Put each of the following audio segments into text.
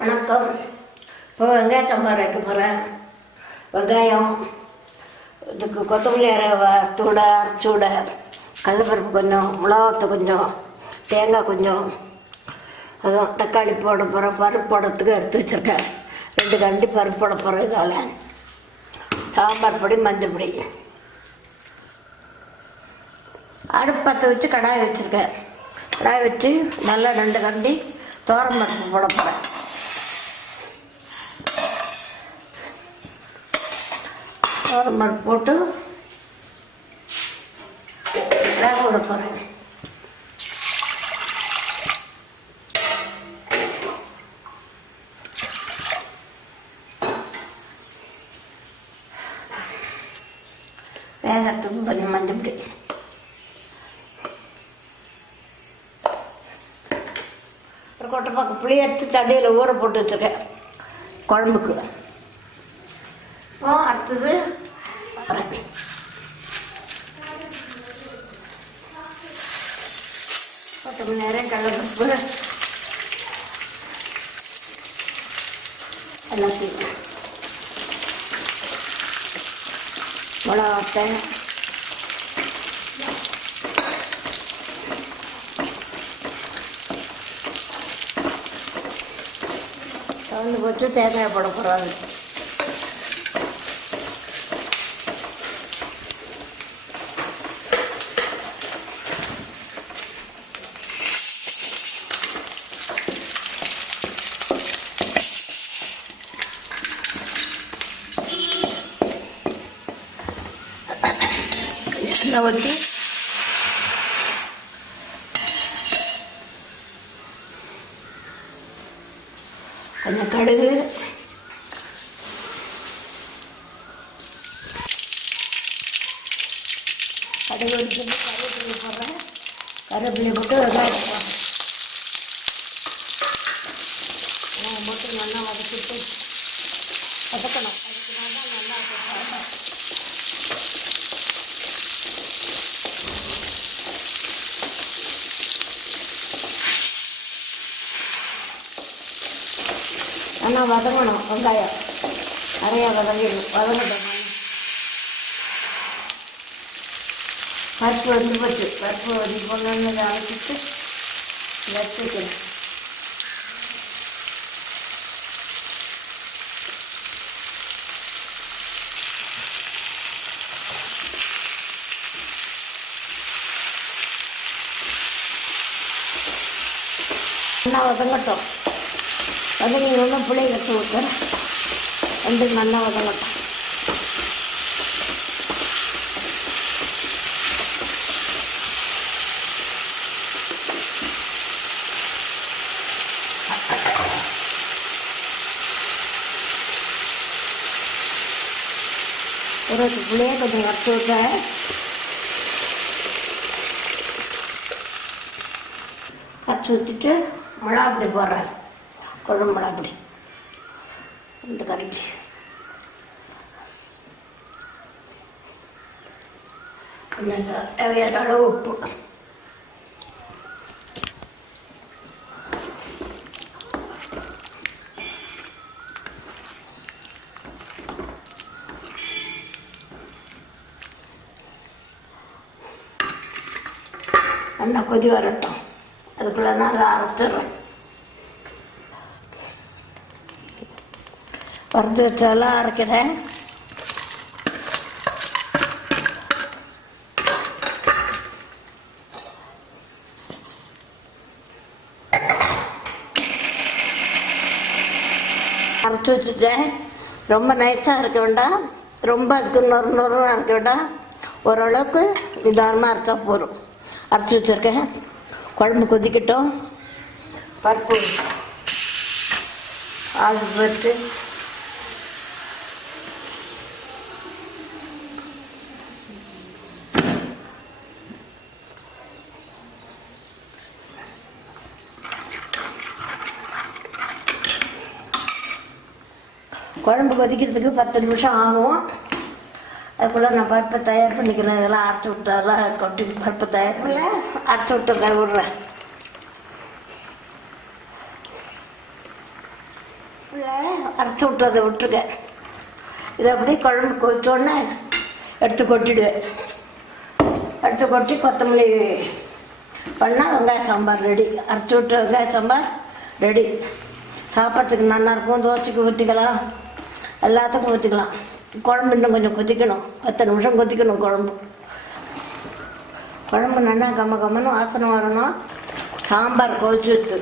வணக்கம். இப்போ வெங்காய சாம்பார் வைக்க போகிறேன். வெங்காயம், இதுக்கு கொத்தமல்லி தூட அரைச்சூட, கடலைப்பருப்பு கொஞ்சம், மிளகாத்தூள் கொஞ்சம், தேங்காய் கொஞ்சம், அதுவும் தக்காளி போட போகிறேன். பருப்பு போடுறதுக்கு எடுத்து வச்சுருக்கேன். 2 கரண்டி பருப்பு போட போகிறேன். இதால் சாம்பார் பொடி, மஞ்சள் பொடி. அடுப்பு பற்ற வச்சு கடாய் வச்சுருக்கேன். கடாய் வச்சு நல்லா 2 கரண்டி துவரம் பருப்பு போட போகிறேன். துவரம் பருப்பு போட்டு வேக விட போகிறேன். வேகத்துக்கு கொஞ்சம் மஞ்சள் பொடி, ஒரு கொட்டைப்பாக்கு புளி எடுத்து தண்ணியில் ஊற போட்டு வச்சுருக்கேன் குழம்புக்கு. அடுத்தது 10 மணி நேரம் கடலைப்பருப்பு எல்லாத்தையும், மிளகாத்தை, கலந்து போட்டு தேங்காய் போட போகிறாங்க. எண்ணெய் ஊற்றி கொஞ்சம் கடுகு, கருவேப்பிலை போடுறேன். கருவேப்பிலை போட்டு வெங்காயம் போடுறேன். போட்டு நல்லா வதக்கிட்டு வதக்கணும். அதுக்குனா தான் நல்லா இருக்கும். ஆனால் வதங்கணும். வெங்காயம் நிறையா வதங்கட்டும். பருப்பு வந்து போச்சு. பருப்பு வந்து பொண்ணு அழைச்சிட்டு வச்சுக்கணும். நல்லா வதங்கட்டும். வதங்கினோன்னா புளி கட்டி ஊற்றுறேன். வந்து நல்லா வதங்கட்டும். ஒரு புளியை கொஞ்சம் கட்டி ஊற்றுறேன். கரைச்சி ஊற்றிட்டு மிளகாப்பொடி போடுறேன். குழம்பு மிளகாப்பொடி 2 கரண்டி. கொஞ்சம் தேவையான அளவு உப்பு. நல்லா கொதி வரட்டும். அதுக்குள்ளே நான் அதை அரைச்சிடுறேன். வறுத்து வச்சாலும் அரைக்கிறேன். அரைச்சி வச்சுட்டேன். ரொம்ப நைஸாக அரைக்க வேண்டாம், ரொம்ப அதுக்கு நொறுநொறுன்னு அரைக்க வேண்டாம். ஓரளவுக்கு நிதானமாக அரைச்சா போதும். அரைச்சி வச்சுருக்கேன். குழம்பு கொதிக்கட்டும். பருப்பு ஆவி போட்டு குழம்பு கொதிக்கிறதுக்கு 10 நிமிஷம் ஆகும். அதுக்குள்ளே நான் பருப்பை தயார் பண்ணிக்கிறேன். இதெல்லாம் அரைச்சி விட்டதெல்லாம் கொட்டி பருப்பை தயார் பண்ணல, அரைச்சி விட்டு விடுறேன். அரைச்சி விட்டு விட்டுருக்கேன். இதை அப்படியே குழம்பு கொதிச்சோடனே எடுத்து கொட்டிடுவேன். எடுத்து கொட்டி கொத்தமல்லி பண்ணால் வெங்காய சாம்பார் ரெடி. அரைச்சி விட்டு வெங்காய சாம்பார் ரெடி. சாப்பிட்றதுக்கு நல்லாயிருக்கும். தோசைக்கு ஊற்றிக்கலாம், எல்லாத்துக்கும் ஊற்றிக்கலாம். குழம்பு இன்னும் கொஞ்சம் கொதிக்கணும், 10 நிமிஷம் கொதிக்கணும். குழம்பு நல்லா கம்மன்னு வாசனை வரணும். சாம்பார் கொதிச்சு வச்சு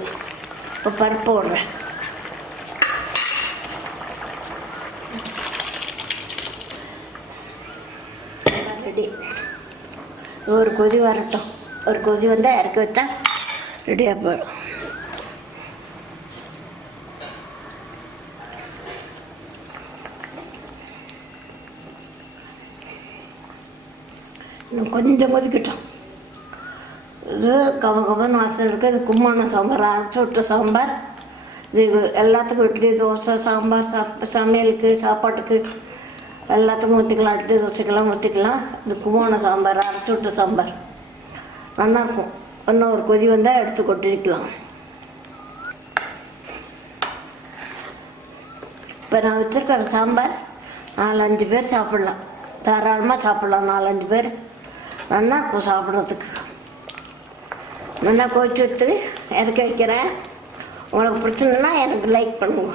இப்போ பருப்பு விடுறேன். ரெடி. ஒரு கொதி வரட்டும். ஒரு கொதி வந்தால் இறக்கி வச்சா ரெடியாக போயிடும். இன்னும் கொஞ்சம் கொதிக்கட்டும். இது கமன்னு வாசனை இருக்குது. இது கும்பானம் சாம்பார், அரைச்சி விட்ட சாம்பார். இது எல்லாத்துக்கும் இட்லி, தோசை, சாம்பார், சமையலுக்கு, சாப்பாட்டுக்கு எல்லாத்துக்கும் ஊற்றிக்கலாம். இட்லி தோசைக்கெல்லாம் ஊற்றிக்கலாம். இது கும்பானம் சாம்பார், அரைச்சி விட்ட சாம்பார் நல்லாயிருக்கும். இன்னும் ஒரு கொதி வந்தால் எடுத்து கொட்டிக்கலாம். இப்போ நான் வச்சுருக்கிற சாம்பார் 4-5 பேர் சாப்பிட்லாம். தாராளமாக சாப்பிட்லாம். 4-5 பேர் நல்லா இருக்கும் சாப்பிட்றதுக்கு. நல்லா கொதிச்சு வச்சு இறக்கி வைக்கிறேன். உங்களுக்கு பிடிச்சிருந்ததுன்னா எனக்கு லைக் பண்ணுங்க.